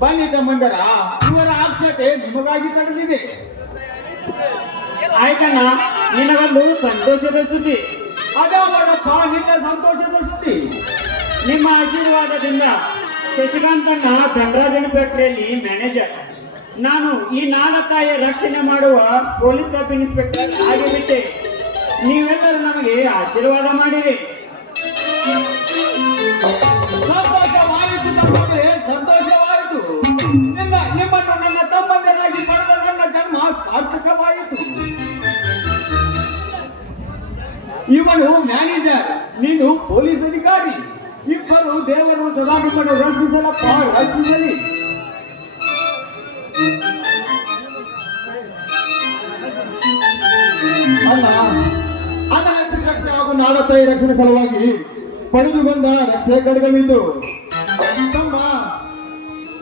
ಬನ್ನಿ ತಮ್ಮಂದರ, ಇವರ ಆಕ್ಷತೆ ನಿಮಗಾಗಿ ತಡೆದಿದೆ. ಆಯ್ತಣ್ಣ, ನಿನಗೊಂದು ಸಂತೋಷದ ಸುದ್ದಿ. ಅದೋ ನೋಡಪ್ಪ ನಿನ್ನ ಸಂತೋಷದ ಸುದ್ದಿ. ನಿಮ್ಮ ಆಶೀರ್ವಾದದಿಂದ ಶಶಿಕಾಂತಣ್ಣ ಧನರಾಜನ ಫ್ಯಾಕ್ಟರಿಯಲ್ಲಿ ಮ್ಯಾನೇಜರ್. ನಾನು ಈ ನಾಡತಾಯಿಯ ರಕ್ಷಣೆ ಮಾಡುವ ಪೊಲೀಸ್ ಸಬ್ ಇನ್ಸ್ಪೆಕ್ಟರ್ ಆಗಿಬಿಟ್ಟೆ. ನೀವೆಲ್ಲರೂ ನಮಗೆ ಆಶೀರ್ವಾದ ಮಾಡಿರಿ. ಸಂತೋಷವಾಯಿತು ತಮ್ಮಂದ್ರೆ, ಸಂತೋಷವಾಯಿತು. ನಿಮ್ಮನ್ನು ನನ್ನ ತಮ್ಮಂದರಾಗಿ ಪಡೆದ ನನ್ನ ಜನ್ಮ ಸಾರ್ಥಕವಾಯಿತು. ಇವನು ಮ್ಯಾನೇಜರ್, ನೀನು ಪೊಲೀಸ್ ಅಧಿಕಾರಿ. ಇಬ್ಬರು ದೇವರು ಸದಾ ನಿಮ್ಮನ್ನು ರಕ್ಷಿಸಲಪ್ಪ, ರಕ್ಷಿಸಲಿ. ಅಲ್ಲ, ಅನ್ನ ರಕ್ಷಣೆ ಹಾಗೂ ನಾಡತಾಯಿ ರಕ್ಷಣೆ ಸಲುವಾಗಿ ಪಡೆದು ಬಂದ ರಕ್ಷೆ ಖಡ್ಗವಿದ್ದು. ತಮ್ಮ,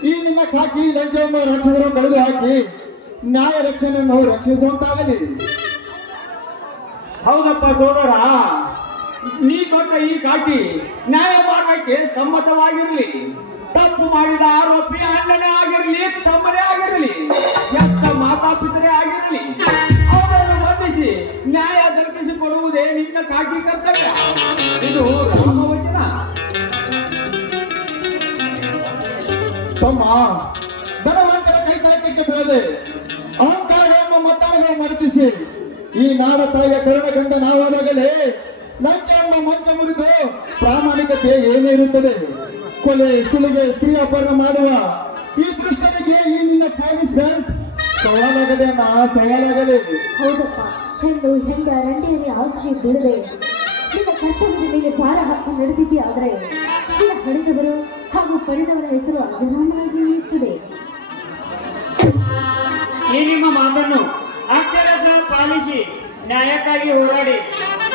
ಈ ನಿನ್ನ ಖಾಕಿ ಲಂಚವನ್ನು ರಕ್ಷಕರು ಕಳೆದು ಹಾಕಿ ನ್ಯಾಯ ರಕ್ಷಣೆಯನ್ನು ರಕ್ಷಿಸುವಂತಾಗಲಿ. ಹೌದಪ್ಪ ಸೋದರ, ನೀ ಕೊಟ್ಟ ಈ ಕಾಕಿ ನ್ಯಾಯ ಮಾರ್ಗಕ್ಕೆ ಸಮ್ಮತವಾಗಿರಲಿ. ತಪ್ಪು ಮಾಡಿದ ಆರೋಪಿ ಅಣ್ಣನೇ ಆಗಿರಲಿ, ತಮ್ಮನೇ ಆಗಿರಲಿ, ಎತ್ತ ಮಾತಾಪಿತರೇ ಆಗಿರಲಿ, ಅವರನ್ನು ಬಂಧಿಸಿ ನ್ಯಾಯ ದೊರಕಿಸಿಕೊಡುವುದೇ ನಿನ್ನ ಕಾಕಿ ಕರ್ತವ್ಯ. ಇದು ರಾಮವಚನ. ತಮ್ಮ, ಧನವಂತರ ಕೈ ಸಾಕಕ್ಕೆ ಬೆಳೆದೆ ಅಹಂಕಾರ ಎಂಬ ಮತ್ತಾರಗಳನ್ನು ಮರೆತಿಸಿ ಈ ನಾಡತಾಯಿಯ ಕರುಣೆಗಂದ ನಾವಾದಾಗಲೇ ಲಂಚ ಎಂಬ ಮಂಚ ಮುರಿದು ಪ್ರಾಮಾಣಿಕತೆ ಏನೇ ಇರುತ್ತದೆ. ಕೊಲೆ, ಸುಲಿಗೆ, ಸ್ತ್ರೀ ಅಪಹರಣ ಮಾಡುವ ಈ ದುಷ್ಟರಿಗೆ ಈ ನಿನ್ನ ಪೊಲೀಸ್ ಬ್ಯಾಂಕ್ ಸವಾಲಾಗದೆ ಅಣ್ಣ, ಸವಾಲಾಗದೆ. ಹೌದಪ್ಪ, ಹೆಣ್ಣು ಹೆಂಡ ರಂಡಿಯಲ್ಲಿ ಔಷಧಿ ಬಿಡದೆ ನಿನ್ನ ಕರ್ತವ್ಯದ ಮೇಲೆ ಭಾರ ಹಾಕಿ ನಡೆದಿದ್ದೆ. ಆದರೆ ನಿನ್ನ ಹಣಿದವರು ಹಾಗೂ ಪರಿದವರ ಹೆಸರು ಅಜರಾಮರಾಗಿ ಉಳಿಯುತ್ತದೆ. ಈ ನಿಮ್ಮ ಮಾತನ್ನು ಅಕ್ಷರಶಃ ಪಾಲಿಸಿ ನ್ಯಾಯಕ್ಕಾಗಿ ಹೋರಾಡಿ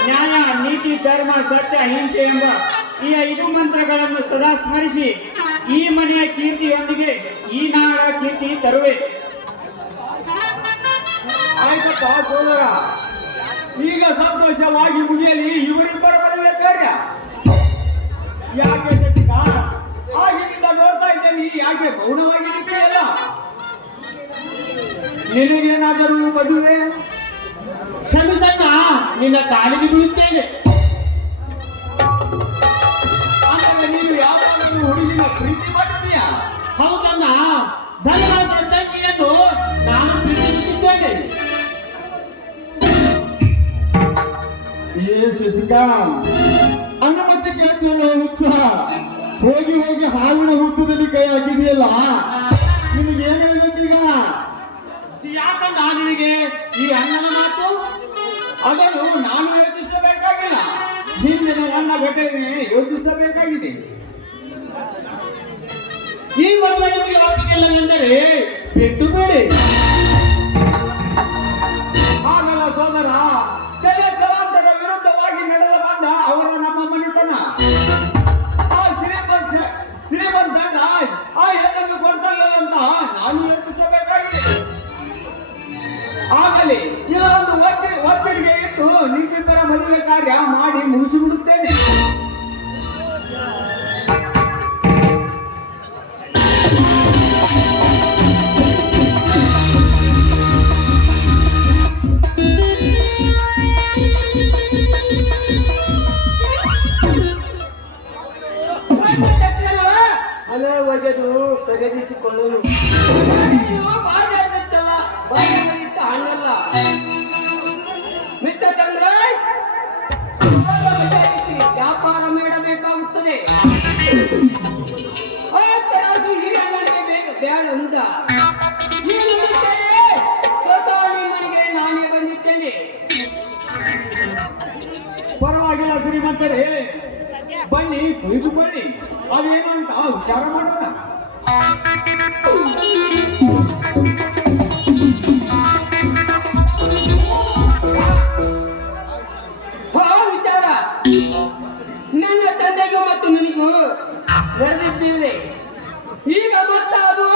ನ್ಯಾಯ, ನೀತಿ, ಧರ್ಮ, ಸತ್ಯ, ಅಹಿಂಸೆ ಎಂಬ ಈ 5 ಮಂತ್ರಗಳನ್ನು ಸದಾ ಸ್ಮರಿಸಿ ಈ ಮನೆಯ ಕೀರ್ತಿಯೊಂದಿಗೆ ಈ ನಾಡ ಕೀರ್ತಿ ತರುವೆ. ಆಯ್ತಪ್ಪ ಸೋದರ, ಈಗ ಸಂತೋಷವಾಗಿ ಮುಗಿಯಲಿ ಇವರಿಬ್ಬರ ಮದುವೆ ಕಾರ್ಯ. ಯಾಕೆ ಶಶಿಕ, ಆಗಿನಿಂದ ನೋಡ್ತಾ ಇದ್ದೇನೆ, ಯಾಕೆ ಮೌನವಾಗಿ ನಿಂತೆಯಲ್ಲ? ನಿನಗೇನಾದರೂ ಮದುವೆ? ಕ್ಷಮಿಸಣ್ಣ, ನಿನ್ನ ಕಾಲಿಗೆ ಬೀಳುತ್ತೇನೆ. ಅಂದರೆ ನೀನು ಯಾವಾಗಲೂ ಹುಡುಗಿನ ಪ್ರೀತಿ ಮಾಡಿದೀಯಾ? ಹೌದಣ್ಣ, ಧನರಾಜನ ತಂಗಿಯನ್ನು ನಾನು ಪ್ರೀತಿಸುತ್ತಿದ್ದೇನೆ. ಏ ಶಶಿಕಾಂತ್, ಅನುಮತಿ ಕೇಳ್ತೀವಲ್ಲ ಉತ್ಸಾಹ ಹೋಗಿ ಹೋಗಿ ಹಾವಿನ ಹುತ್ತದಲ್ಲಿ ಕೈ ಹಾಕಿದೆಯಲ್ಲ, ನಿನಗೆ ಏನ್ ಹೇಳ್ಬೇಕೀಗ? ಯಾಕಣ್ಣ ನಿನಗೆ ಈ ಅಣ್ಣನ ಮಾತು? ಅದನ್ನು ನಾನು ಯೋಚಿಸಬೇಕಾಗಿಲ್ಲ, ಹಿಂದಿನ ನನ್ನ ಘಟನೆ ಯೋಚಿಸಬೇಕಾಗಿದೆ. ಈ ಮದುವೆಗೆ ಒಪ್ಪಿಗೆಲ್ಲವೆಂದರೆ ಪೆಟ್ಟು ಬೇಡಿ. ಹಾಗಲ್ಲ ಸೋದರ, ತಲಾಂತದ ವಿರುದ್ಧವಾಗಿ ನಡೆದ ಬಂದ ಅವರ ನಮ್ಮ ಮನೆತನ, ಆ ಶ್ರೀಮಂತ ಆ ಹೆಣ್ಣನ್ನು ಕೊಡ್ತಲ್ಲ ಅಂತ ನಾನು ಯೋಚಿಸಬೇಕಾಗಿದೆ. ಆಗಲಿ, ಇದೊಂದು ಒತ್ತಡಿಗೆ ಇಟ್ಟು ನಿಮ್ಮಿಬ್ಬರ ಮದುವೆ ಕಾರ್ಯ ಮಾಡಿ ಮುಗಿಸಿಬಿಡುತ್ತೇನೆ. ಅಲೆ ಒಗೆದು ಖರೀದಿಸಿಕೊಳ್ಳಲು ಹಣ್ಣಲ್ಲ. ಮಿಸ್ಟರ್ ಚಂದ್ರಾಜ್, ವ್ಯಾಪಾರ ಮಾಡಬೇಕಾಗುತ್ತದೆ. ಬೇಡ ಅಂತ ಸ್ವತಃ ಮನೆಗೆ ನಾನೇ ಬಂದಿದ್ದೇನೆ. ಪರವಾಗಿಲ್ಲ ಶ್ರೀಮಂತರೇ, ಬನ್ನಿ ಕುಳಿತುಕೊಳ್ಳಿ, ಅದೇನು ಅಂತ ವಿಚಾರ ಮಾಡೋಣ. ವಿಚಾರ ನನ್ನ ತಂದೆಗೂ ಮತ್ತು ನನಗೂ ನಡೆದಿದ್ದೇನೆ. ಈಗ ಮತ್ತ ಅದು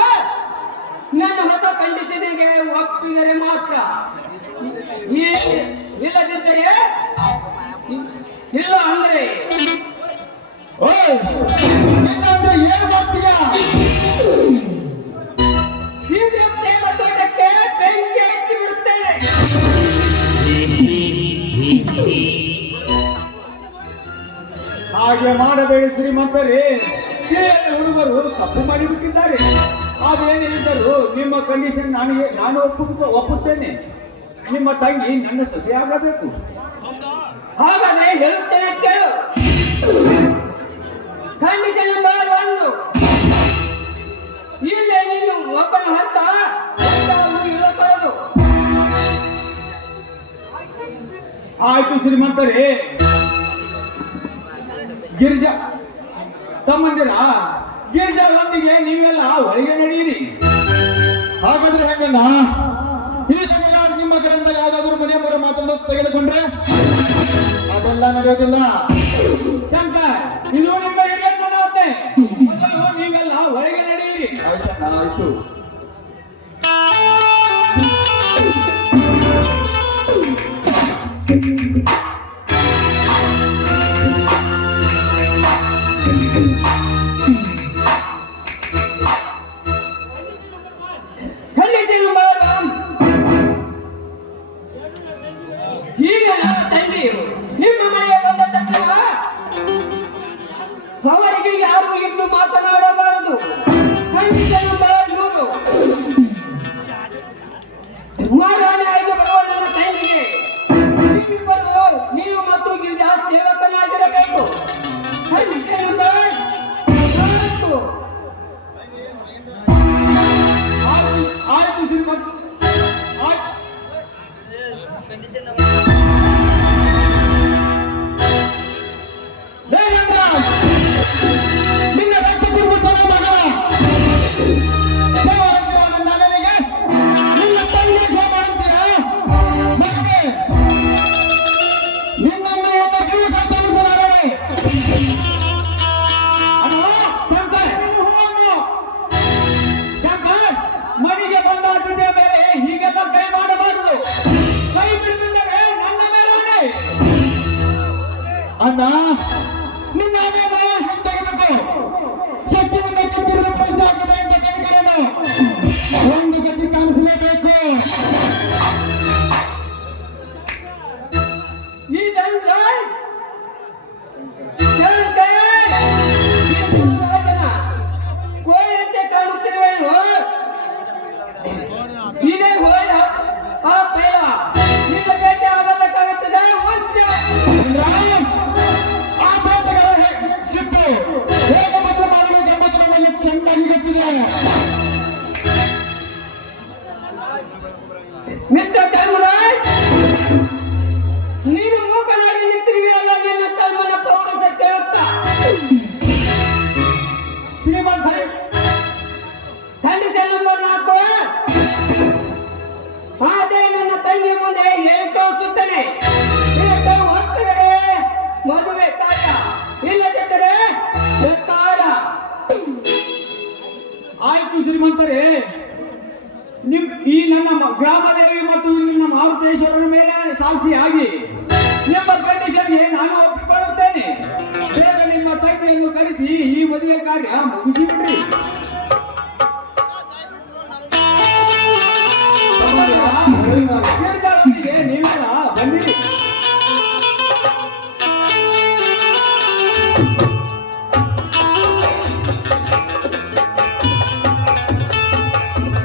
ನನ್ನ ಹೊಸ ಕಂಡೀಷನ್ಗೆ ಒಪ್ಪಿದರೆ ಮಾತ್ರ, ಇಲ್ಲದಿದ್ದರೆ ಇಲ್ಲ ಅಂದರೆ ಓಯ್ ಇಲ್ಲಾಂದ್ರೆ ಏನು ಮಾಡ್ತೀಯಾ? ಈಗ ಪ್ರೇಮ ತೋಟಕ್ಕೆ ಬೆಂಕಿ ಹಚ್ಚಿ ಬಿಡುತ್ತೇನೆ. ಹಾಗೆ ಮಾಡಬೇಡಿ ಶ್ರೀಮಂತರೇ, ಕೇಳಿ ಹುಡುಗರು ತಪ್ಪು ಮಾಡಿಬಿಟ್ಟಿದ್ದಾರೆ. ಅದೇನಿದ್ದರೂ ನಿಮ್ಮ ಕಂಡೀಷನ್ ನಾನು ಒಪ್ಪುತ್ತೇನೆ. ನಿಮ್ಮ ತಂಗಿ ನನ್ನ ಸೊಸೆ ಆಗಬೇಕು. ಹಾಗಾದ್ರೆ ಹೇಳುತ್ತೇನೆ ಕೇಳು. ಕಂಡೀಷನ್ ನಂಬರ್ 1, ಇಲ್ಲೇ ನೀನು ಒಬ್ಬನ ಹತ್ತ ಇಳಕೊಳ್ಳೋದು. ಆಯ್ತು ಶ್ರೀಮಂತರೇ, ಗಿರಿಜಾ ತಮ್ಮಂದಿರ ಗಿರಿಜಾಳೊಂದಿಗೆ ನೀವೆಲ್ಲ ಹೊರಗೆ ನಡೆಯಿರಿ. ಹಾಗಾದ್ರೆ ಹೆಂಗಣ್ಣ? ಈಗ ನಿಮ್ಮ ಕಡೆಯಿಂದ ಯಾವ್ದಾದ್ರು ಮನೆ ಮರ ಮಾತನ್ನು ತೆಗೆದುಕೊಂಡ್ರೆ ಅದೆಲ್ಲ ನಡೆಯೋದಿಲ್ಲ. ಶಂಕರ್, ಇದು ನಿಮ್ಮ ಹಿರಿಯಣ್ಣನಂತೆ. ಮೊದಲು ನೀವೆಲ್ಲ ಹೊರಗೆ ನಡೆಯಿರಿ. ಆಯ್ತಣ್ಣ, ಆಯ್ತು. ಕಂಡೀಷನ್ ನಂಬರ್ 1, ಈಗ ನನ್ನ ತಂದೆಯು ನಿಮ್ಮ ಮನೆಗೆ ಬಂದ ತಕ್ಷಣ ಅವರಿಗೆ ಯಾರು ಇದ್ದು ಮಾತನಾಡಬಾರದು. ಕಂಡೀಷನ್ ನಂಬರ್ 3, ಮಹಾರಾಣಿ ಆಯ್ದು ಬರುವ ನನ್ನ ತಂದೆಗೆ ನೀವಿಬ್ಬರು ನೀವು ಮತ್ತು ಗಿರಿಜಾ ಸೇವಕನಾಗಿರಬೇಕು. ಕಂಡೀಷನ್ ನಂಬರ್ 4, ಆಯ್ತು ಶ್ರೀಮಂತ. ದೇವೇಂದ್ರ, ನಿನ್ನ ರಕ್ತ ಕುರುಬುತ್ತನ ಮಗಳ ದೇವರಂತಿರುವ ನನ್ನ ಅಣ್ಣನಿಗೆ ನಿನ್ನ ತಂದೆ ಮಾಡುತ್ತೀರಾ? ಮಗನೇ, ನಿನ್ನನ್ನು ಒಬ್ಬ ಜೀವ ಸಂಪಾದಿಸಲಾರದೆ. ಅಣ್ಣ, ಶಂಕರ್, ನೀನು ಹೋಗು. ಶಂಕರ್, ಮನೆಗೆ ಬಂದಾಗಿದ್ದ ಮೇಲೆ ಹೀಗೆಲ್ಲ ಕೈ ಮಾಡಬಾರದು. ಕೈ ಬಿಡುತ್ತಿದ್ದರೆ ನನ್ನ ಮೇಲೆ ಆಣೆ. ಅಣ್ಣ, ನಿನ್ನ ಅದೇನೋ ಹಿಂತೆಗೆಬೇಕು. ಸತ್ಯವನ್ನು ಕೆತ್ತಿರುವ ಪ್ರಶ್ನೆ ಆಗಿದೆ ಅಂತ ಕವಿಗಳನ್ನು ಒಂದು ಗತಿ ಕಾಣಿಸಲೇಬೇಕು. ಇದಂದ್ರೆ ಶಂಕರ್, ಕೋಳಿಯಂತೆ ಕಾಣುತ್ತಿರುವೆನು. ಇದೇ ಹೋಳ ಆ ಪೈಲ ನಿನ್ನ ಭೇಟಿ ಆಗಬೇಕಾಗುತ್ತದೆ. ರಾಜ್, ಆ ಬೇಟೆಗಾರ ಸಿಟ್ಟು ಹೇಗೆ ಬದಲು ಮಾಡಬೇಕೆಂಬುದು ನಮಗೆ ಚೆನ್ನಾಗಿ ಗೊತ್ತಿದೆ. ಮಿಸ್ಟರ್ ಧರ್ಮರಾಜ್, ನೀನು ಮೂಕನಾಗಿ ನಿಂತಿರುವೆಯಲ್ಲ, ನಿನ್ನ ತಮ್ಮನ ಪೌರುಷ ಕೇಳುತ್ತಾ. ಶ್ರೀಮಂತ, ಕಂಡೀಷನ್ ನಂಬರ್ 4, ಅದೇ ನನ್ನ ತಂಗಿ ಮುಂದೆ ಹೇಳಿಕೊಳ್ಳುತ್ತೇನೆ. ಇದಕ್ಕೆ ಒಪ್ಪಿದರೆ ಮದುವೆ ಕಾರ್ಯ, ಇಲ್ಲದಿದ್ದರೆ ಕಾಡ. ಆಯ್ತು ಶ್ರೀಮಂತರೇ, ಈ ನನ್ನ ಗ್ರಾಮದೇವಿ ಮತ್ತು ನಿಮ್ಮ ಮಾರುತೇಶ್ವರನ ಮೇಲೆ ಸಾಕ್ಷಿಯಾಗಿ ನಿಮ್ಮ ಕಂಡೀಷನ್ಗೆ ನಾನು ಒಪ್ಪಿಕೊಳ್ಳುತ್ತೇನೆ. ಬೇಗ ನಿಮ್ಮ ತಂಗಿಯನ್ನು ಕರೆಸಿ ಈ ಮದುವೆ ಕಾರ್ಯ ಮುಗಿಸಿಬಿಡ್ರಿ. ಗಿರಿಜಾಳೊಂದಿಗೆ ನೀವೆಲ್ಲ ಬನ್ನಿರಿ.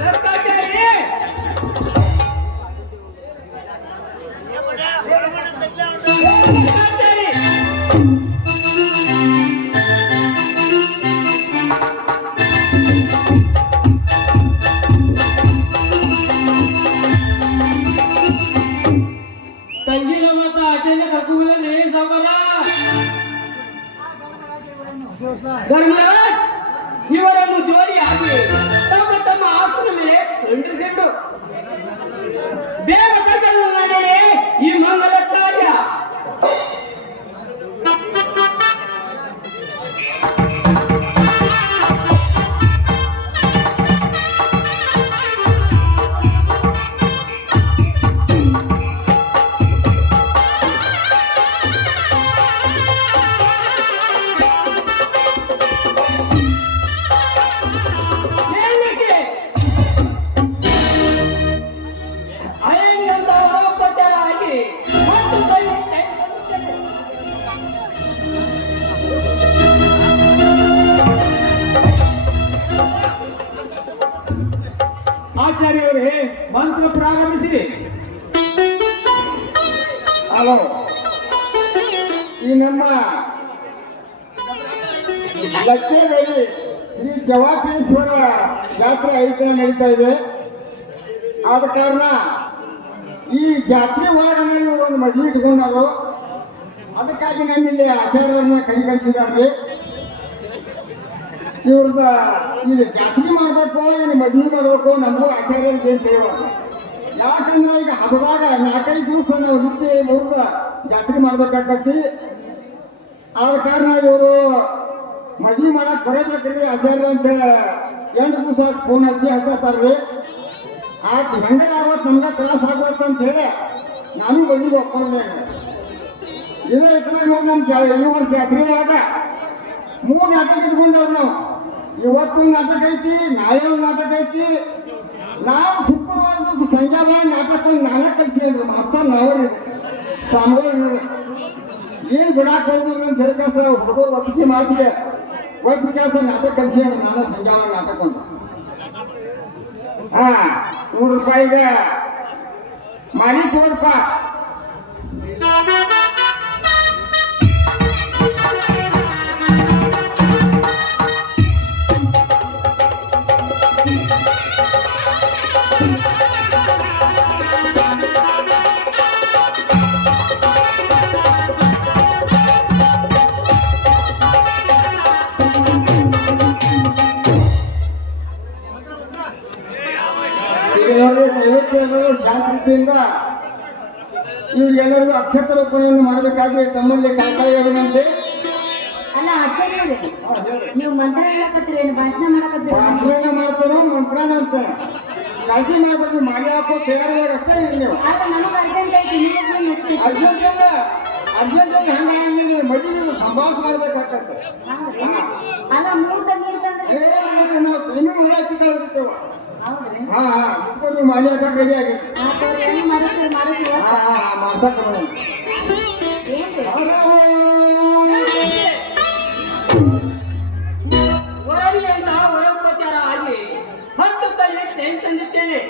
ಲೆಕ್ಕಾಚಾರಿ, ಲೆಕ್ಕಾಚಾರಿ, ತಂಗಿನ ಮತ್ತು ಆಚೆನ ಕರ್ಕೊಂಡ್ಬಂದ್ರೆ ಸಾವಕಾರ ಧರ್ಮರಾಜ್ ಇವರನ್ನು ಜೋಡಿಯಾಗಿ ತಮ್ಮ ತಮ್ಮ ಆಸನ ಮೇಲೆ ಕುಂಡ್ರಿಸಿಬಿಡು. ದೇವಕಥೆಗಳು ನಡೆಯೇ ಈ ಮಂಗಲ ಕಾರ್ಯ. ಅಯ್ಯಂತ ಹೋಗ್ತಾರಾಗಿ ಮತ್ತು ಕೈ ಆಚಾರ್ಯವರೇ ಮಂತ್ರ ಪ್ರಾರಂಭಿಸಿದೆ. ಹಲೋ, ಈ ನಮ್ಮ ಲಕ್ಷ್ಯದಲ್ಲಿ ಶ್ರೀ ಜವಾಟೇಶ್ವರ ಜಾತ್ರೆ 5 ದಿನ ನಡೀತಾ ಇದೆ. ಆದ ಕಾರಣ ಈ ಜಾತ್ರೆ ಒಳಗನೆ ಇವರು ಒಂದು ಮದುವೆ ಇಟ್ಕೊಂಡರು. ಅದಕ್ಕಾಗಿ ನನ್ನಿಲ್ಲಿ ಆಚಾರ್ಯರನ್ನ ಕಳಿಸಿದ್ದಾರೆ. ಇವ್ರದ ಇಲ್ಲಿ ಜಾತ್ರೆ ಮಾಡ್ಬೇಕು ಏನು ಮದುವೆ ಮಾಡ್ಬೇಕು ನಮಗೂ ಆಚಾರ್ಯರಿಗೆ ಅಂತ ಹೇಳುವಾಗ, ಯಾಕಂದ್ರೆ ಈಗ ಹಬ್ಬದಾಗ 4-5 ದಿವಸ ನಾವು ನಿತ್ಯ ಇವ್ರದ ಜಾತ್ರೆ ಮಾಡ್ಬೇಕಾಗತ್ತಿ. ಆದ ಕಾರಣ ಇವರು ಮದುವೆ ಮಾಡಕ್ ಬರಬೇಕ್ರಿ ಆಚಾರ್ಯ ಅಂತೇಳಿ 8 ದಿವಸ ಫೋನ್ ಹಚ್ಚಿ ಹಚ್ತಾರ್ರಿ. ಆಯ್ತು ಹೆಂಗಾರ ಆಗೋತ್ ನಮ್ಗೆ ತ್ರಾಸ ಆಗೋತ್ ಅಂತ ಹೇಳಿ ನಾನು ಮದುವೆಗೆ ಒಪ್ಕೊಂಡೆ. ಇದೇ ಇದ್ರೆ ನೋಡಿ ನಮ್ಮ ಈ ವರ್ಷ ಜಾತ್ರೆ ಒಳಗ 3 ನಾಟಕ ಇಟ್ಕೊಂಡವ್ರು ನಾವು. ಇವತ್ತು ನಾಟಕ ಐತಿ, ನಾಳೆ ಒಂದು ನಾಟಕ ಐತಿ. ನಾವು ಶುಕ್ರವಾರ ದಿವಸ ಸಂಜೆ ನಾಟಕ ಒಂದು ನಾಲ್ಕು ಕಳ್ಸಿದ್ರಿ ಮಾಸ್ತರ್ ನಾವ್ರಿ ಸ್ವಾಮಿಗಳು ಏನ್ ಬಿಡಾಕ್ ಹೋಗಿದ್ರಿ ಅಂತ ಹೇಳ್ಕಾಸ ಹುಡುಗರು ಒಪ್ಪಿಗೆ ಮಾತಿಗೆ ಒಪ್ಪಿಕಾಸ ನಾಟಕ ಕಳ್ಸಿದ್ರಿ ನಾನು ಸಂಜೆ ನಾಟಕ ಒಂದು ₹100 ಮಾರಿ ತೋರ್ಪ. ದೈವಜ್ಞರು ಶಾಂತಿಯಿಂದ ಇವ್ರಿಗೆಲ್ಲರಿಗೂ ಅಕ್ಷತ ರೂಪವನ್ನು ಮಾಡಬೇಕಾಗಿ ತಮ್ಮಲ್ಲಿ ಕಾಕಾಯವಂತೆ. ಅಲ್ಲ ಆಚಾರ್ಯರೇ, ನೀವು ಮಂತ್ರ ಹೇಳಕತ್ತೀರಿ ಏನು ಭಾಷಣ ಮಾಡಕತ್ತೀರಿ? ಪ್ರಾರ್ಥನೆ ಮಾಡ್ತಾನೋ ಮಂತ್ರನ ಅಂತ ಕಾಳಜಿ ಮಾಡ್ಬೇಕು. ಮಾಡಿ ಹಾಕೋ ತಯಾರಿಯಾಗ ಅಷ್ಟೇ ಇರಿ ನೀವು. ಅಲ್ಲ ನನಗೆ ಅರ್ಜೆಂಟ್ ಐತಿ, ನೀವು ಅರ್ಜೆಂಟ್ ಅಲ್ಲ, ಅರ್ಜೆಂಟ್ ಅಲ್ಲಿ ಹಂಗಾಗಿ ಮದುವೆ ಸಂಭಾಷ ಮಾಡ್ಬೇಕಾಗತ್ತೆ. ಅಲ್ಲ ಮೂರ್ತ ನೀರು ತಂದ್ರೆ ನಾವು ಟ್ರೈನಿಂಗ್ ಉಳ್ಳಾಕಿದ್ದೇವೆ. ಹೌದ್ರಿ? ನೀವು ಮಾಡಿ ಹಾಕಕ್ ರೆಡಿ ಆಗಿ ಏನು ಮಾಡಿಸ್ತೀರಿ ಮಾಡಿಸ್ತೀವಿ ಮಾಡ್ಸಕ್ ಏನ್ರಿ? ವರದಿಯಿಂದ ವರೋಪಚಾರ ಆಗಿ 10 ಕೈ ತೆಂಗ್ ತಂದಿದ್ದೇನೆ.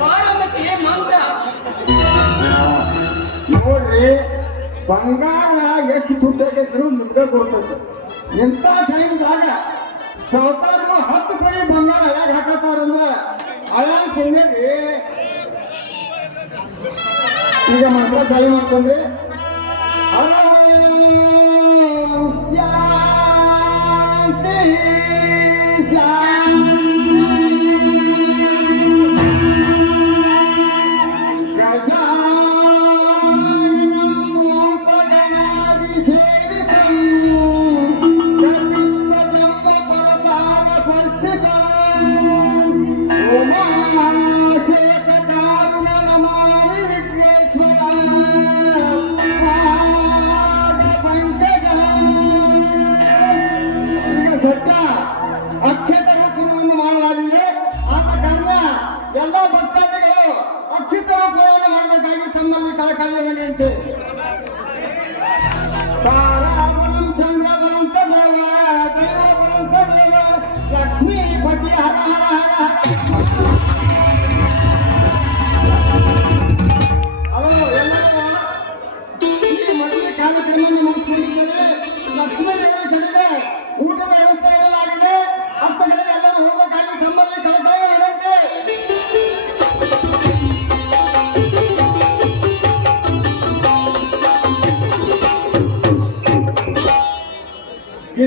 ಪ್ರಾರಂಭಕ್ಕೆ ಮಂತ್ರ. ನೋಡ್ರಿ, ಬಂಗಾರ ಎಷ್ಟು ತುಟ್ಟಾಗಿದ್ರು ನಿಮ್ಗೆ ಕೊಡ್ತೈತೆ. ಎಂತ ಟೈಮ್ದಾಗ ಸಾವುಕಾರರು 10 ಕಡೆ ಬಂಗಾರ ಹಳ್ಯಾಗ ಹಾಕತ್ತಾರಂದ್ರ ಹಳ್ಯಾಗ ತಿಂದ್ರಿ. ಈಗ ಮಂತ್ರ ಚಾಲು ಮಾಡ್ಕೊಂಡ್ರಿ. ಶಾಂತಿ ಅಕ್ಷತ ರೂಪವನ್ನು ಮಾಡಲಾಗಿದೆ. ಆದ ಕಾರಣ ಎಲ್ಲ ಭಕ್ತಾದಿಗಳು ಅಕ್ಷತ ರೂಪವನ್ನು ಮಾಡಬೇಕಾಗಿ ತಮ್ಮಲ್ಲಿ ಕಳಕಳಿಯಂತೆ. ತಾರಾಬಲಂ ಚಂದ್ರಬಲಂ ತದೇವ ದೈವಬಲಂ ತದೇವ ಲಕ್ಷ್ಮೀಪತಿ ಹರ ಹರ ಹರ ಹರ. ಅವರು ಎಲ್ಲರೂ ಈ ಮದುವೆ ಕಾರ್ಯಕ್ರಮವನ್ನು ಮುಗಿಸಿಕೊಂಡಿದ್ದಾರೆ. ಲಕ್ಷ್ಮೀ ದೇವರ ಕಡೆಗೆ ಊಟದ ವ್ಯವಸ್ಥೆ ಇರಲಾಗಿದೆ. 10 ಕಡೆ ಎಲ್ಲರೂ ಹೋಗಬೇಕಾಗಿ ತಮ್ಮಲ್ಲಿ ಕಳಕಳಿ ವಿನಂತಿ.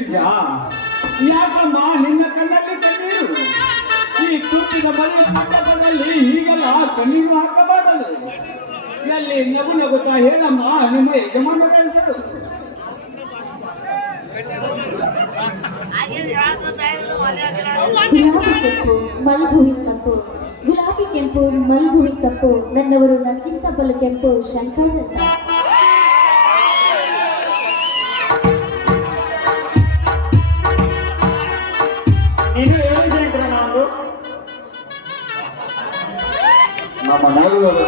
ಗಿರಿಜ, ಯಾಕಮ್ಮ ನಿನ್ನ ಕಣ್ಣಲ್ಲಿ ಕಣ್ಣೀರು? ಈ ತುಂಬಿದ ಮನೆ ಮಂಟಪದಲ್ಲಿ ಹೀಗೆಲ್ಲ ಕಣ್ಣೀರು ಹಾಕಬಾರದು. ಎಲ್ಲಿ ನಗು ನಗುತ್ತಾ ಹೇಳಮ್ಮ ನಿಮ್ಮ ಯಜಮಾನರ ಹೆಸರು? ಗುಲಾಬಿ ಕೆಂಪು ಮಲ್ಗುವಿ ಕಪ್ಪು ನನ್ನವರು ನನಗಿಂತ ಬಲು ಕೆಂಪು ಶಂಕರ್ ಅಂತ. ನೀನು ಹೇಳು ಶಂಕರ. ನಾನು ನಮ್ಮ ನಾಗರಾಜ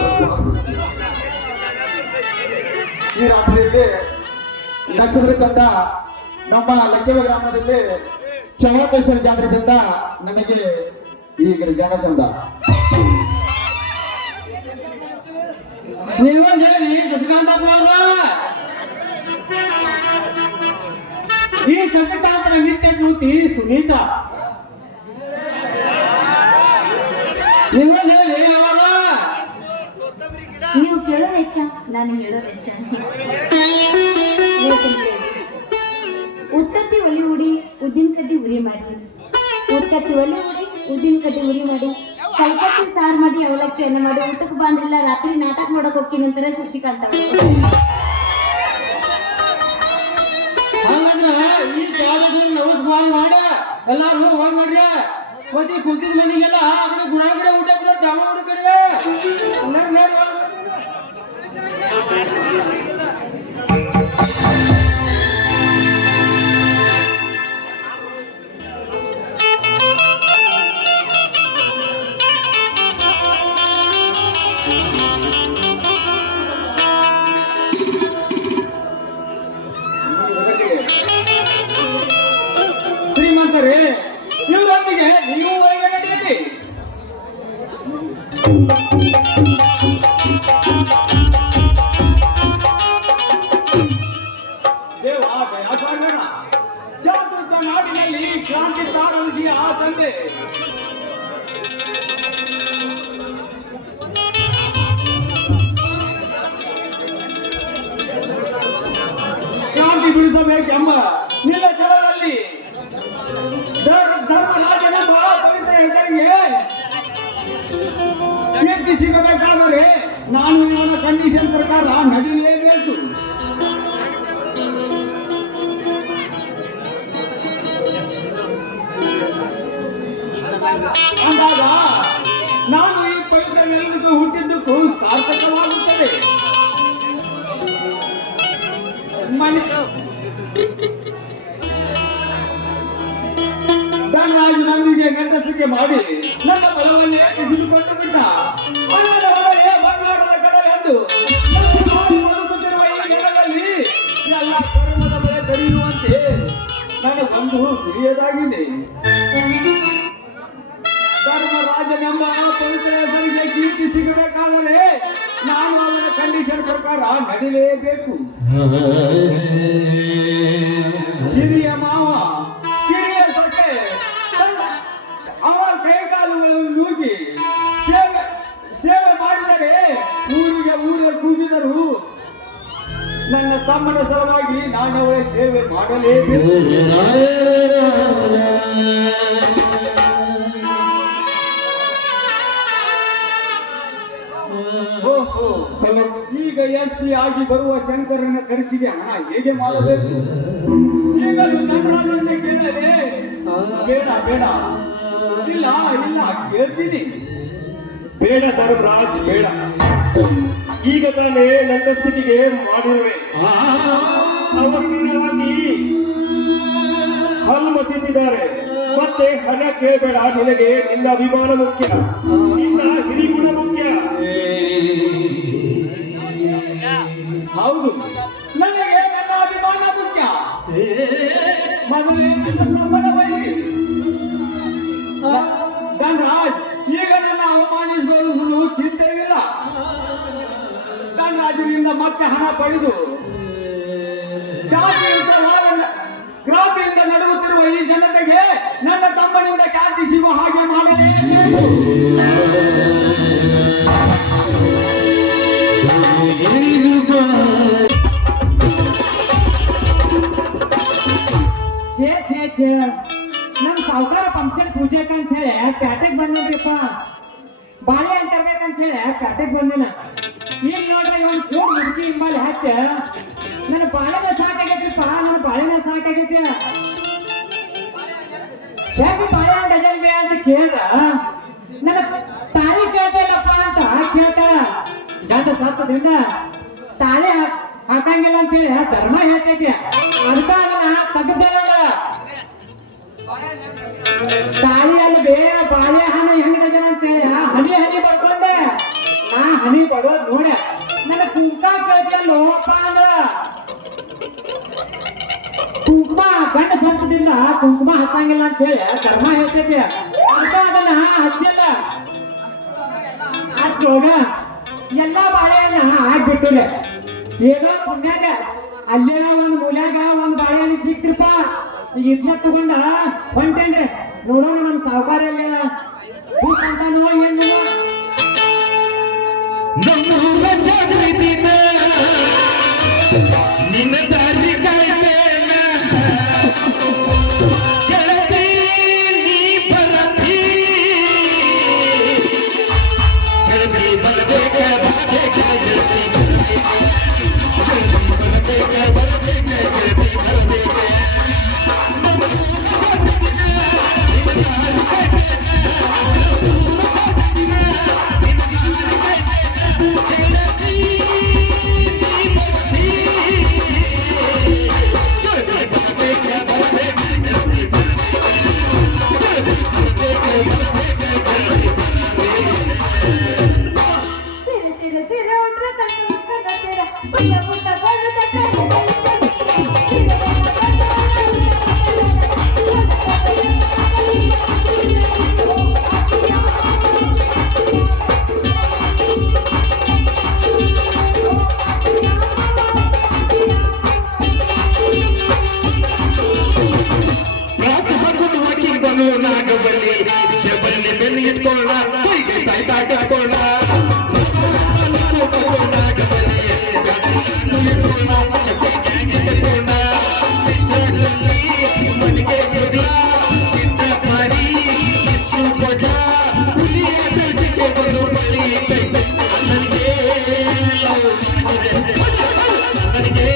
ಈ ರಾತ್ರಿಯಲ್ಲಿ ನಕ್ಷತ್ರ ಚಂದ ನಮ್ಮ ಲಕ್ಕೇವ ಗ್ರಾಮದಲ್ಲಿ ಚೌಟೇಶ್ವರ ಜಾತ್ರೆ ಚಂದ, ನನಗೆ ಈಗ ಜನ ಚಂದ. ನೀವು ಹೇಳಿ ಶಶಿಕಾಂತಪ್ಪ ಅವ್ರ, ಈ ಶಶಿಕಾಂತನ ನಿತ್ಯ ಜ್ಯೋತಿ ಸುನೀತಾ. ನೀವು ಹೇಳಿ ಅವರ, ನೀವು ಕೇಳೋ ವೆಚ್ಚ ನಾನು ಹೇಳೋ ವೆಚ್ಚ. ಉತ್ತತ್ತಿ ಒಲಿ ಉಡಿ ಉದ್ದಿನ ಕಡ್ಡಿ ಉರಿ ಮಾಡಿ, ಉತ್ತತ್ತಿ ಒಲಿ ಉಡಿ ಉದ್ದಿನ ಕಡ್ಡಿ ಉರಿ ಮಾಡಿ, ಕಲ್ಪತ್ತಿ ಸಾರು ಮಾಡಿ ಅವಲಕ್ಕಿ ಅನ್ನ ಮಾಡಿ ಊಟಕ್ಕೆ ಬಂದಿಲ್ಲ ರಾತ್ರಿ ನಾಟಕ ನೋಡಕ್ ಹೋಗ್ತೀನಿ ಅಂತಾರೆ ಶಶಿಕಾಂತ ಅವರು. ಹಂಗಂದ್ರ ಈ ಜಾಗದಲ್ಲಿ ನಮಸ್ಕಾರ ಮಾಡ ಎಲ್ಲಾರು ಹೋಗಿ ಮಾಡ್ರಿ. ಮತ್ತೆ ಕುಂತಿದ ಮನೆಗೆಲ್ಲ ಅದನ್ನ ಗುಣ ಕಡೆ ಊಟ ಕೂಡ ದಮ ಹುಡುಗ ಕಡೆ ಶ್ರೀಮಂತರೇ, ಇವರೊಂದಿಗೆ ನೀವು ಹೊರಗೆ ನಡೆಯಿರಿ. ದೇವ ದಯಾಸಾಗರ, ಶಾಂತ ನಾಡಿನಲ್ಲಿ ಕ್ರಾಂತಿ ಪ್ರಾರಂಭಿಸಿದ ಆ ತಂದೆ ಕ್ರಾಂತಿ ಬಿಡಿಸಬೇಕೆಂಬ ನಿನ್ನ ಛಲದಲ್ಲಿ ಧರ್ಮರಾಜನೆಂಬ ಪವಿತ್ರ ಹೆಸರಿಗೆ ಕೀರ್ತಿ ಸಿಗಬೇಕಾದರೆ ನಾನು ಇವನ ಕಂಡೀಷನ್ ಪ್ರಕಾರ ನಡೀಲೇಬೇಕು. ಅಂದಾಗ ನಾನು ಈ ಪವಿತ್ರ ನೆಲಕ್ಕೆ ಹುಟ್ಟಿದ್ದಕ್ಕೂ ಸಾರ್ಥಕವಾಗುತ್ತದೆ. ಧನರಾಜನೊಂದಿಗೆ ಗಂಡಸಿಗೆ ಮಾಡಿ ನನ್ನ ಬಲವನ್ನೇ ಎಸೆದುಕೊಂಡು ಬಿಟ್ಟ. ಅನ್ನದ ಒಳಗೆ ಬಂಗಾರದ ಕಡೆ ಎಂದು ಬದುಕುತ್ತಿರುವ ಈ ನೆಲದಲ್ಲಿ ಎಲ್ಲ ಕರ್ಮದ ಬೆಳೆ ದೊರೆಯುವಂತೆ ನನಗೊಂದು ಗುರಿಯದಾಗಿದೆ. ಧರ್ಮರಾಜನೆಂಬ ಪವಿತ್ರ ಹೆಸರಿಗೆ ಕೀರ್ತಿ ಸಿಗಬೇಕಾದರೆ ನಾನು ಅವರ ಕಂಡೀಷನ್ ಪ್ರಕಾರ ನಡೀಲೇಬೇಕು. ಹಿರಿಯ ಮಾವ ಕಿರಿಯ ಸೊಸೆ ಅವರ ಕೈಕಾಲುಗಳನ್ನು ನೂಗಿ ಸೇವೆ ಮಾಡಿದರೆ ಊರಿಗೆ ಕೂಗಿದರು. ನನ್ನ ತಮ್ಮನ ಸಲುವಾಗಿ ನಾನು ಅವರ ಸೇವೆ ಮಾಡಲೇಬೇಕು. ಓಹೋ, ಈಗ SP ಆಗಿ ಬರುವ ಶಂಕರನ ಖರ್ಚಿಗೆ ಹಣ ಹೇಗೆ ಮಾಡಬೇಕು? ಈಗಲೂ ಧನರಾಜನಿಗೆ ಕೇಳಲೇ? ಬೇಡ ಬೇಡ, ಇಲ್ಲ ಇಲ್ಲ ಕೇಳ್ತೀನಿ. ಬೇಡ ಧರ್ಮರಾಜ್ ಬೇಡ. ಈಗ ತಾನೇ ನನ್ನ ಸ್ಥಿತಿಗೆ ಮಾಡಿರುವೆ. ಅವರಿಗಾಗಿ ಹಲ್ಲು ಮಸೀತಿದ್ದಾರೆ. ಮತ್ತೆ ಹಣ ಕೇಳಬೇಡ. ನಿನಗೆ ನಿನ್ನ ಅಭಿಮಾನ ಮುಖ್ಯ, ನಿನ್ನ ಹಿರಿಗುಣ ಮುಖ್ಯ. ಹೌದು, ನನಗೆ ನನ್ನ ಅಭಿಮಾನ ಮುಖ್ಯ. ಮೊದಲೇ ಸಂಬಂಧವಾಗಿ ಧನರಾಜ್ ಈಗ ನನ್ನ ಅವಮಾನಿಸುವುದು ಚಿಂತೆಯಿಲ್ಲ. ಧನರಾಜನಿಂದ ಮತ್ತೆ ಹಣ ಪಡೆದು ಶಾಂತಿಯುತ ಕ್ರಾಂತಿಯಿಂದ ನಡುಗುತ್ತಿರುವ ಈ ಜನತೆಗೆ ನನ್ನ ತಮ್ಮನಿಂದ ಶಾಂತಿ ಸಿಗುವ ಹಾಗೆ ಮಾಡಲೇಬೇಕು. ಛೇ ವರ್ಷದ ಪೂಜೆಕ್ ಅಂತ ಹೇಳಿ ಪ್ಯಾಟೆಗ್ ಬಂದೇನ್ರಿಪ್ಪ. ಬಾಳೆ ಅಂತ ತರ್ಬೇಕಂತ ಹೇಳಿ ಪ್ಯಾಟೆಗ್ ಬಂದೇನ. ಈಗ ನೋಡ್ರಿ ಒಂದ್ ಕೂಡ್ ಮುದುಕಿ ಹಿಂಬಾಲಿ ಹಚ್ಚ ನನ್ನ ಬಾಳೆನ ಸಾಕಾಗೈತ್ರಿಪ್ಪ, ನನ್ನ ಬಾಳೆನ ಸಾಕಾಗೈತಿ. ಹೇಗೆ ಬಾಳೆಹಣ್ಣು ಡಜನ್ ಬೇ ಅಂತ ಕೇಳ್ರ ನನ್ನ ತಾಳಿ ಕೇಳ್ತೇನಪ್ಪ ಅಂತ ಕೇಳ್ತಾಳ. ಗಂಡ ಸತ್ತದಿಂದ ತಾಳಿ ಹಾಕಂಗಿಲ್ಲ ಅಂತ ಹೇಳಿ ಧರ್ಮ ಹೇಳ್ತೈತಿ. ಅದಕ್ಕ ಅದನ್ನ ತೆಗ್ದಾರ. ತಾಳಿ ಅಲ್ಲಿ ಬೇ ಬಾಳೆಹಣ್ಣು ಹೆಂಗ್ ಡಜನ್ ಅಂತ ಹೇಳಿ ಹನಿ ಹನಿ ಬರ್ಕೊಂಡೆ. ನಾ ಹನಿ ಬಡೋದ್ ನೋಡ ನನ್ನ ಕುಂಕ ಕೇಳ್ತಿಯಲ್ಲೋಪ್ಪ ಅಂದ್ರ ಕುಂಕುಮ ಗಂಡ ಸಂತದಿಂದ ಕುಂಕುಮ ಹತ್ತಂಗಿಲ್ಲ ಅಂತ ಹೇಳಿ ಧರ್ಮ ಹೇಳ್ತೈತಿ. ಅದಕ್ಕ ಅದನ್ನ ಹಚ್ಚಿಲ್ಲ. ಅಷ್ಟೊಳಗ ಎಲ್ಲಾ ಬಾಳೆಹಣ್ಣ ಆಗ್ಬಿಟ್ಟುಲೆ. ಏನೋ ಪುಣ್ಯಾಗ ಅಲ್ಲೇ ಒಂದ್ ಮೂಲ್ಯಾಗ ಒಂದ್ ಬಾಳೆಹಣ್ಣು ಸಿಕ್ತಿರ್ಪ. ಇದನ್ನ ತಗೊಂಡ ಹೊಂಟೇನ್ರಿ. ನೋಡೋಣ ನಮ್ ಸಾವುಕಾರ ಅಂತಾನೋ ಏನು ನಮ್ಮೂರ ಜಾಗೃತಿನ ನಿನ್ನ ದಾರಿ ಕಾಯ್ತೇನ ಗೆಳತಿ ನೀ ಬರತಿ ಗೆಳತಿ ಬರಬೇಕ ಬರಬೇಕ ಗೆಳತಿ ಬರಬೇಕ ಬರಬೇಕ ಗೆಳತಿ ಬರಬೇಕ ನಾಗಬಲ್ಲಿ ಜಬಲ್ಲಿ ಬೆನ್ನು ಇಟ್ಕೊಳ್ಳ ಕೈಗೆ ತಾಯ್ತಾಟ್ಕೊಳ್ಳ ನಾಗಬಲ್ಲಿ ಮನೆಗೆ ಮಾರಿ ಕಿಸ್ಸು ಕೊಡ ಹುಲಿಯ ಬೆಳಚಿಗೆ ಬಂದು ಬಳಿ ನನಗೆ ನನಗೆ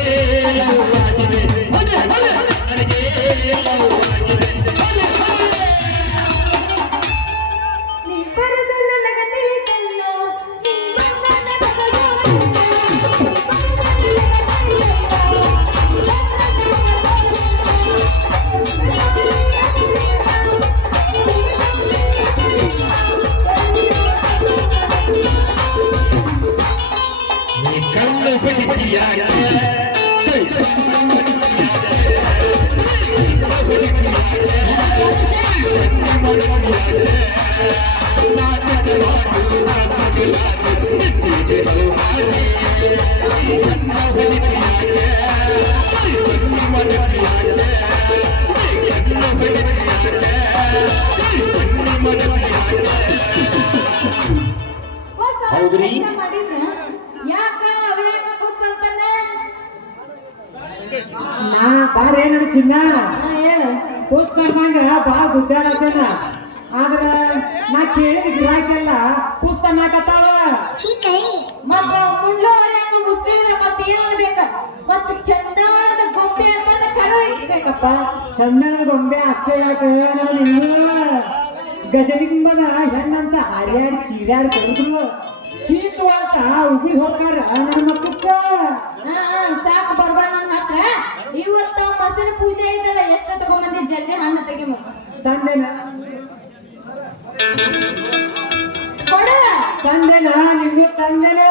ಹೌದ್ರಿ ನಾ ಬಾರ ಏನ ಚಿನ್ನ ಪುಸ್ತಕದಂಗ ಬಾ ಗುದ್ದಾಡತೇನ. ಆದ್ರ ನಾ ಕೇಳಿದ ಗಿರಾಕಿಯಲ್ಲ ಪುಸ್ತಕ ನಾಕತ್ತಾವ. ಮತ್ತೆ ಮುಂಡ್ಲವರೆಂಗ ಮುಸ್ಲಿಮ್ರ ಮತ್ತೆ ಏನ್ ಅನ್ಬೇಕ? ಮತ್ತೆ ಚಂದವಾದ ಗೊಂಬೆ ಅಂತ ಕರು ಇರ್ಬೇಕಪ್ಪ. ಚಂದನ ಗೊಂಬೆ ಅಷ್ಟೇ ಯಾಕೆ ಗಜನಿಂಬದ ಹೆಣ್ಣಂತ ಹರಿಯಾಡಿ ಚೀರ್ಯಾಡಿ ಕೊಡಿದ್ರು ಚೀತು ಅಂತ ಉಗುಳಿ ಹೋಗಾರ ನನ್ನ ಮಕ್ಕಕ್ಕ. ಸಾಕು ಬರ್ಬಾರ ನನ್ನ ಹತ್ರ. ಇವತ್ತ ಮಸನ ಪೂಜೆ ಐತಲ್ಲ, ಎಷ್ಟ ತಗೊಂಬಂದಿ ಜಲ್ದಿ ಹಣ್ಣು ತೆಗಿ ತಂದೆನ ಕೊಡ. ತಂದೆನ ನಿಮ್ಗೆ ತಂದೆನ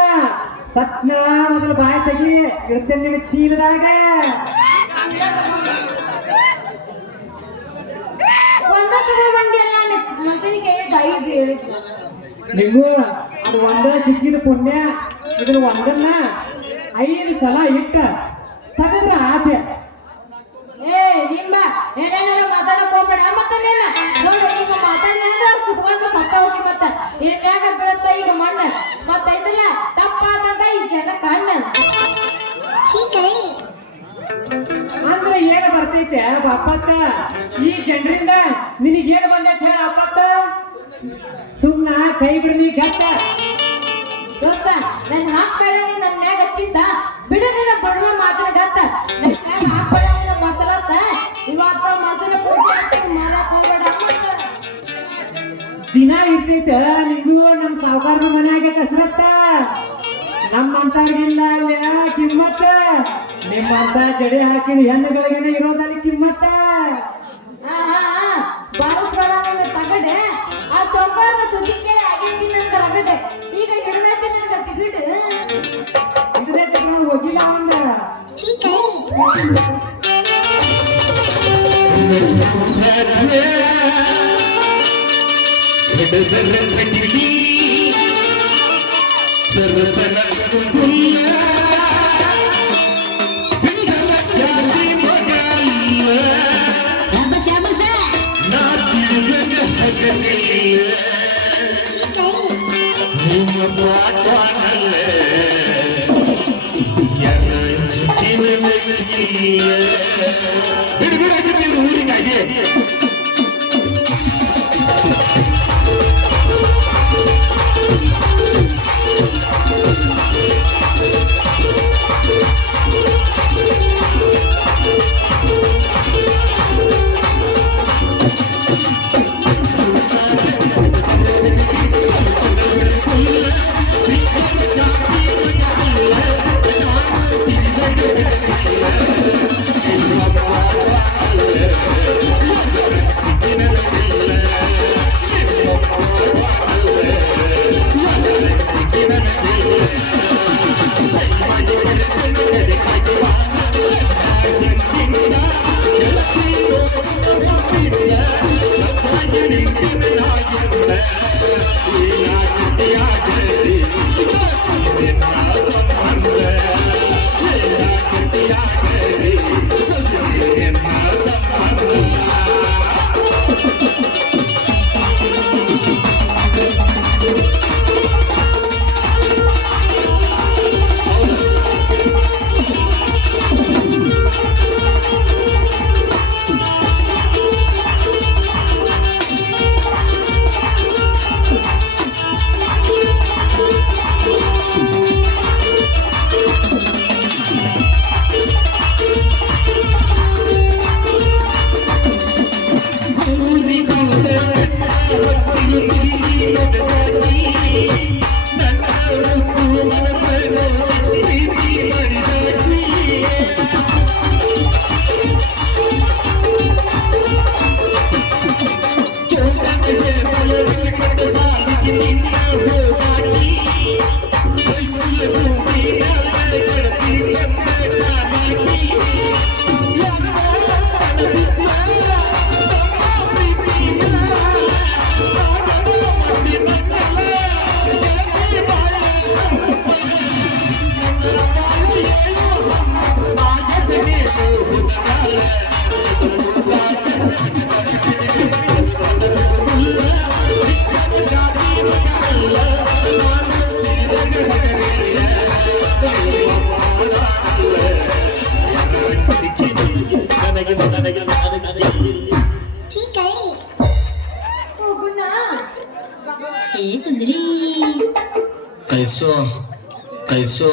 ಸತ್ನ ಮೊದಲು ಬಾಯಿ ತೆಗಿ ಇಡ್ತೇನೆ ನಿನ್ನ ಚೀಲದಾಗ. ಒಂದ ತಗೊಂಬಂದಿಯಲ್ಲ ಮಸನಿಗೆ ಐದು ಹೇಳಿದ್ರು. ನಿಮ್ಗೂ ಅದು ಒಂದ ಸಿಕ್ಕಿದ ಪುಣ್ಯ. ಇದ್ರ ಒಂದನ್ನ 5 ಸಲ ಇಟ್ಟ ತಗದ್ರ ಆತೆ. ನಿಮ್ಮ ಏನೇನೋ ಮಾತಾಡಕ್ ಹೋಗ್ಬೇಡ. ಮತ್ತೆ ನೋಡು ಈಗ ಮಾತಾಡಿದ್ರೆ ಸುಖವಾಗಿ ಸತ್ತ ಹೋಗಿ ಮತ್ತ ಇನ್ಯಾಗ ಬೀಳುತ್ತ ಈಗ ಮಣ್ಣು ಮತ್ತೈತಲ್ಲ ತಪ್ಪಾದಾಗ ಈ ಜನ ಕಣ್ಣು ಅಂದ್ರೆ ಏನ್ ಬರ್ತೈತೆ ಬಾಪಕ್ಕ ಈ ಜನರಿಂದ ನಿನಗೇನು ಬಂದೈತೆ ಕೈ ಬಿಡ್ನಿ ಕೆಟ್ಟ ದೋಸ್ತ ನನ್ ಹಾಕ್ಬೇಡ ನನ್ ಮ್ಯಾಗ ಹಚ್ಚಿದ್ದ ಬಿಡ ನಿನ್ನ ಬಡವ ಮಾತ್ರ ಗತ್ತ ನನ್ ಮ್ಯಾಗ ಹಾಕ್ಬೇಡ ಮಸಲತ್ತ ಇವತ್ತ ಮಸಲ ಪೂಜೆ ಮಾಡಕ್ ಹೋಗ್ಬೇಡ ದಿನ ಇರ್ತೈತ ನಿಂಗೂ ನಮ್ ಸಾವುಕಾರನ ಮನ್ಯಾಗ ಕಸರತ್ತ ನಮ್ಮಂತವ್ರಿಗಿಲ್ಲ ಅಲ್ಲ ಕಿಮ್ಮತ್ತ ನಿಮ್ಮಂತ ಜಡೆ ಹಾಕಿದ ಹೆಣ್ಣುಗಳಿಗೇನೆ ಇರೋದಲ್ಲಿ ಕಿಮ್ಮತ್ತ ಬಾರಿಸ್ಬೇಡ ನಿನ್ನ ತಗಡೆ ಆ ಸೊಂಬಾರ್ದ ಸುದ್ದಿ ಕೇಳಿ ಆಗಿರ್ತಿ ನನ್ಗ ರಗಡೆ ಈಗ ಹಿಡ್ಬೇಕು ನನ್ಗ ತಿಗಿಡ್ ಇದೇ ತಗೊಂಡು ಹೋಗಿಲ್ಲ ಒಂದ ಊರಿಗಾಗಿ ಸುಂದರಿ कैसो कैसो